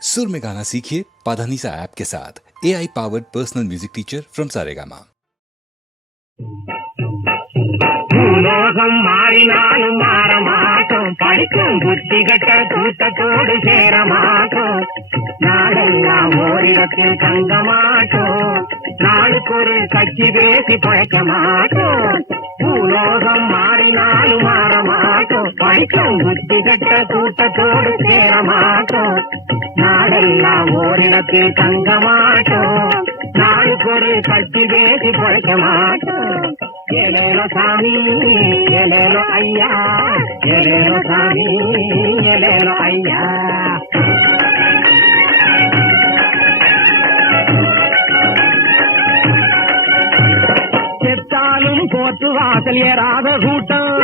सुर में गाना सीखिए पाधानीसा ऐप के साथ। AI powered personal music teacher from Saregama. பூலோகம் மாறினாலும் மாற மாட்டோம், படிக்கும் புத்தி கட்ட கூட்டத்தோடு சேர மாட்டோம், நாடெல்லாம் ஓரிடத்தில் தங்க மாட்டோம், நாளுக்கு ஒரு கட்சி பேசி பழக்க மாட்டோம். பூலோகம் மாறினாலும் மாற மாட்டோம், படிக்கும் புத்தி கட்ட கூட்டத்தோடு சேர மாட்டோம், நாடெல்லாம் ஓரிடத்தில் தங்க மாட்டோம், நாளுக்கு ஒரு கட்சி பேசி பழக்க மாட்டோம். எலேலோ சாமி எலேலோ ஐயா, எலேலோ சாமி எலேலோ ஐயா. செத்தாலும் கோட்டு வாசல் ஏறாத கூட்டம்,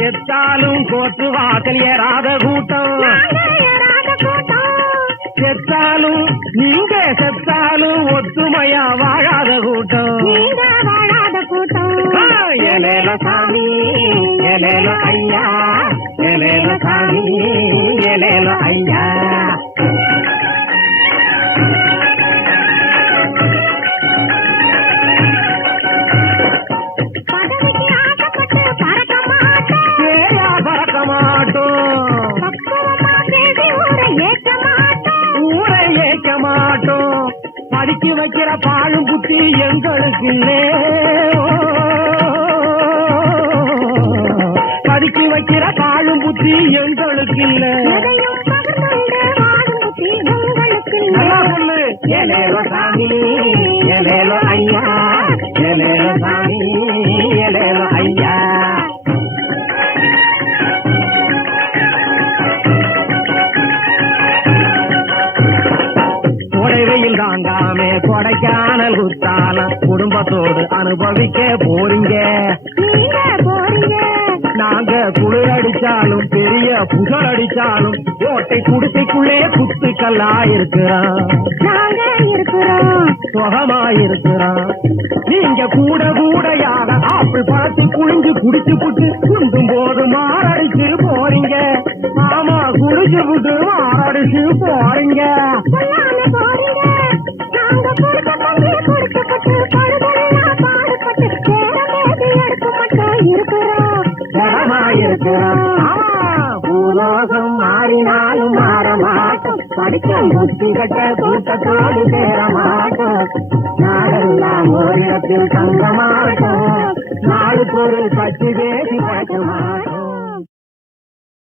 செத்தாலும் கோட்டு வாசல் ஏறாத கூட்டம், செத்தாலும் நீங்க செத்தாலும் ஒத்துமையா வாழாத கூட்டம், எலேலோ சாமி எலேலோ ஐயா, எலேலோ சாமி எலேலோ ஐயா. படிக்க வைக்கிற பாழும் புத்தி எங்களுக்கு இல்லே, படிக்க வைக்கிற பாழும் புத்தி எங்களுக்கு இல்ல. எலேலோ சாமி எலேலோ ஐயா, எலேலோ சாமி எலேலோ ஐயா. கொடைவையில் தாங்காமே கொடைக்கானல் குத்தாலம் குடும்பத்தோடு அனுபவிக்க போறீங்க, நாங்க குளிர் அடிச்சாலும் பெரிய புகழ் அடிச்சாலும் கோட்டை குடிசைக்குள்ளே குத்துக்கல்லா இருக்கிறோம், சுகமா இருக்கிறோம். நீங்க கூட கூடையாக ஆப்பிள் பழத்தை குளிஞ்சு குடிச்சு புட்டு குண்டும் போது மாரடிச்சு போறீங்க, ஆமா குடிச்சு புட்டு மாரடிச்சு போறீங்க. பூலோகம் மாறினாலும் மாற மாட்டோம், படிக்கும் புத்தி கட்ட கூட்டத்தோடு சேர மாட்டோம், நாடெல்லாம் ஓரிடத்தில் தங்க மாட்டோம், நாளுக்கு ஒரு கட்சி பேசி பழக்க மாட்டோம்.